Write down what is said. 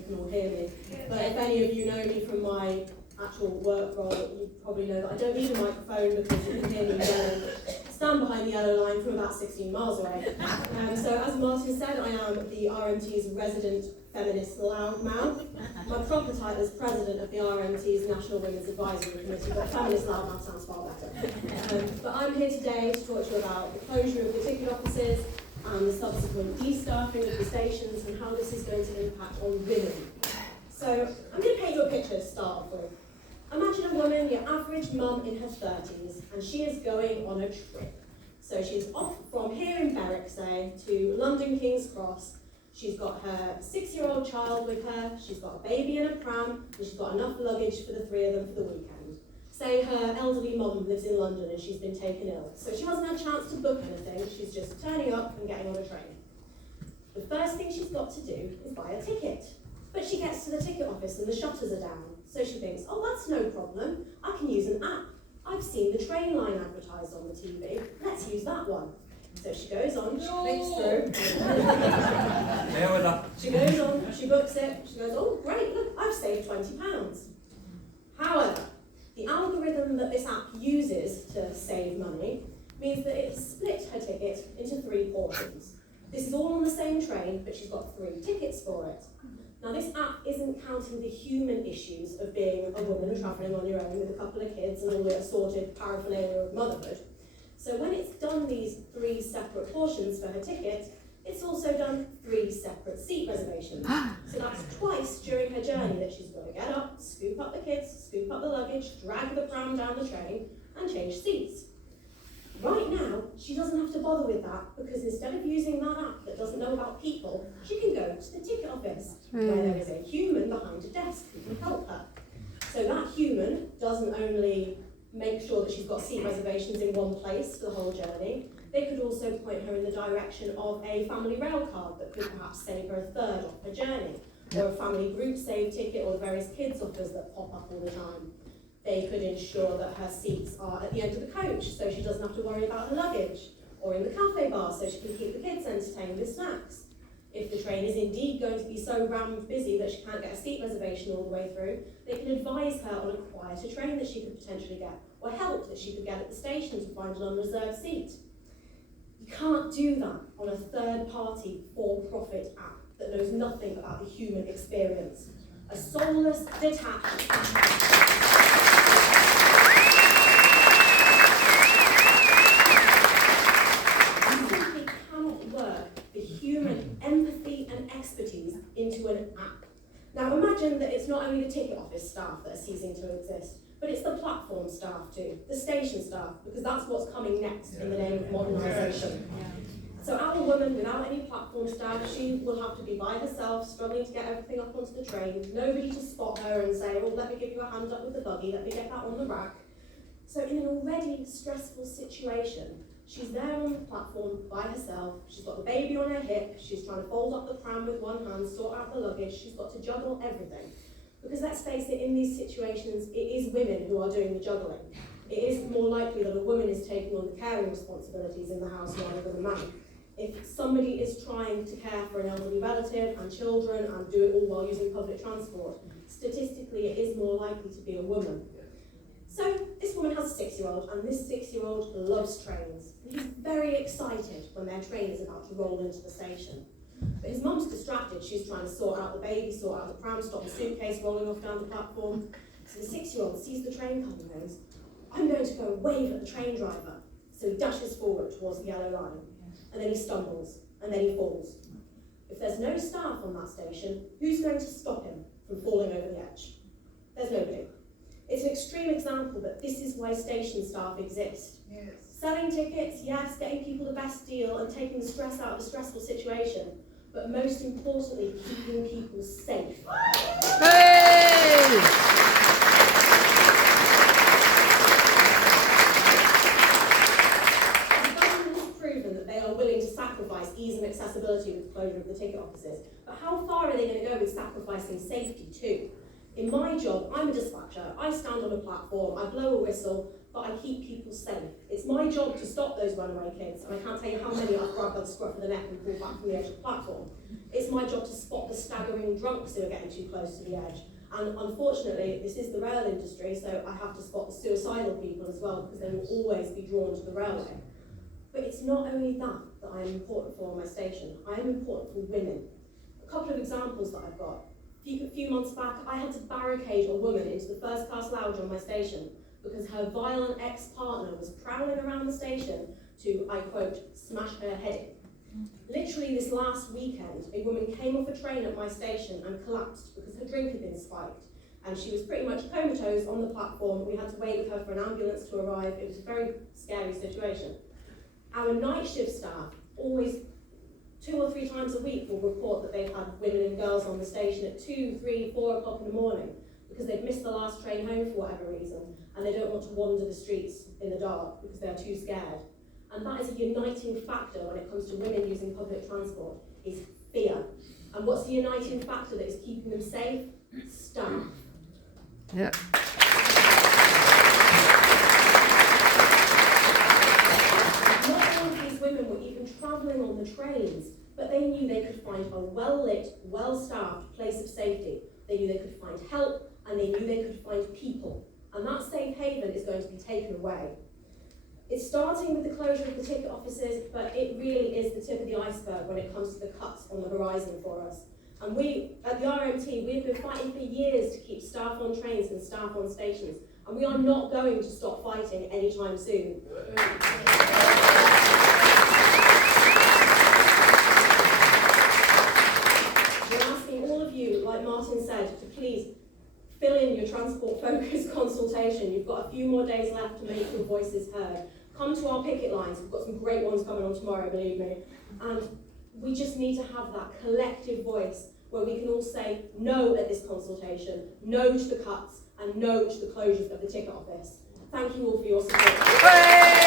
you can all hear me. But if any of you know me from my actual work role, you probably know that I don't need a microphone because you can hear me yelling. Stand behind the yellow line from about 16 miles away. So as Martin said, I am the RMT's resident feminist loudmouth. My proper title is president of the RMT's National Women's Advisory Committee, but feminist loudmouth sounds far better. But I'm here today to talk to you about the closure of the ticket offices and the subsequent de-staffing of the stations and how this is going to impact on women. So I'm going to paint you a picture to start off with. Imagine a woman, your average mum in her 30s, and she is going on a trip. So she's off from here in Berwick, say, to London King's Cross. She's got her 6-year-old child with her, she's got a baby in a pram, and she's got enough luggage for the three of them for the weekend. Say her elderly mum lives in London and she's been taken ill, so she hasn't had a chance to book anything, she's just turning up and getting on a train. The first thing she's got to do is buy a ticket. But she gets to the ticket office and the shutters are down, so she thinks, oh, that's no problem, I can use an app. I've seen the train line advertised on the TV, let's use that one. So she goes on, she clicks through. She goes on, she books it, she goes, oh great, look, I've saved £20. However, the algorithm that this app uses to save money means that it split her ticket into 3 portions. This is all on the same train, but she's got 3 tickets for it. Now this app isn't counting the human issues of being a woman travelling on your own with a couple of kids and all the assorted paraphernalia of motherhood. So when it's done these 3 separate portions for her ticket, it's also done 3 separate seat reservations. So that's twice during her journey that she's got to get up, scoop up the kids, scoop up the luggage, drag the pram down the train, and change seats. Right now, she doesn't have to bother with that because instead of using that app that doesn't know about people, she can go to the ticket office where there is a human behind a desk who can help her. So that human doesn't only make sure that she's got seat reservations in one place for the whole journey, they could also point her in the direction of a family rail card that could perhaps save her a third off her journey, or a family group save ticket or the various kids offers that pop up all the time. They could ensure that her seats are at the end of the coach so she doesn't have to worry about her luggage, or in the cafe bar so she can keep the kids entertained with snacks. If the train is indeed going to be so rammed busy that she can't get a seat reservation all the way through, they can advise her on a quieter train that she could potentially get, or help that she could get at the station to find an unreserved seat. You can't do that on a third-party, for-profit app that knows nothing about the human experience. A soulless, detached... empathy and expertise into an app. Now imagine that it's not only the ticket office staff that are ceasing to exist, but it's the platform staff too, the station staff, because that's what's coming next in the name of modernisation. So our woman without any platform staff, she will have to be by herself, struggling to get everything up onto the train, nobody to spot her and say, oh, let me give you a hand up with the buggy, let me get that on the rack. So in an already stressful situation, she's there on the platform by herself, she's got the baby on her hip, she's trying to fold up the pram with one hand, sort out the luggage, she's got to juggle everything. Because let's face it, in these situations, it is women who are doing the juggling. It is more likely that a woman is taking on the caring responsibilities in the house rather than a man. If somebody is trying to care for an elderly relative and children and do it all while using public transport, statistically it is more likely to be a woman. So this woman has a 6-year-old, and this 6-year-old loves trains. He's very excited when their train is about to roll into the station. But his mum's distracted. She's trying to sort out the baby, sort out the pram, stop the suitcase rolling off down the platform. So the 6-year-old sees the train coming and goes, I'm going to go and wave at the train driver. So he dashes forward towards the yellow line, and then he stumbles, and then he falls. If there's no staff on that station, who's going to stop him from falling over the edge? There's nobody. It's an extreme example, but this is why station staff exist. Yes. Selling tickets, yes, getting people the best deal and taking the stress out of a stressful situation, but most importantly, keeping people safe. Hey! The government has proven that they are willing to sacrifice ease and accessibility with the closure of the ticket offices, but how far are they going to go with sacrificing safety too? In my job, I'm a dispatcher. I stand on a platform, I blow a whistle, but I keep people safe. It's my job to stop those runaway kids, and I can't tell you how many I've grabbed by the scruff of the neck and pulled back from the edge of the platform. It's my job to spot the staggering drunks who are getting too close to the edge. And unfortunately, this is the rail industry, so I have to spot the suicidal people as well, because they will always be drawn to the railway. But it's not only that I am important for on my station, I am important for women. A couple of examples that I've got. A few months back, I had to barricade a woman into the first class lounge on my station because her violent ex-partner was prowling around the station to, I quote, smash her head in. Literally this last weekend, a woman came off a train at my station and collapsed because her drink had been spiked. And she was pretty much comatose on the platform. We had to wait with her for an ambulance to arrive. It was a very scary situation. Our night shift staff always 2 or 3 times a week will report that they've had women and girls on the station at 2, 3, 4 o'clock in the morning because they've missed the last train home for whatever reason and they don't want to wander the streets in the dark because they're too scared. And that is a uniting factor when it comes to women using public transport, is fear. And what's the uniting factor that is keeping them safe? Staff. Yeah. Women were even travelling on the trains, but they knew they could find a well-lit, well-staffed place of safety. They knew they could find help, and they knew they could find people. And that safe haven is going to be taken away. It's starting with the closure of the ticket offices, but it really is the tip of the iceberg when it comes to the cuts on the horizon for us. And we, at the RMT, we've been fighting for years to keep staff on trains and staff on stations, and we are not going to stop fighting anytime soon. Like Martin said, to please fill in your transport focus consultation. You've got a few more days left to make your voices heard. Come to our picket lines. We've got some great ones coming on tomorrow, believe me. And we just need to have that collective voice where we can all say no at this consultation, no to the cuts, and no to the closures of the ticket office. Thank you all for your support.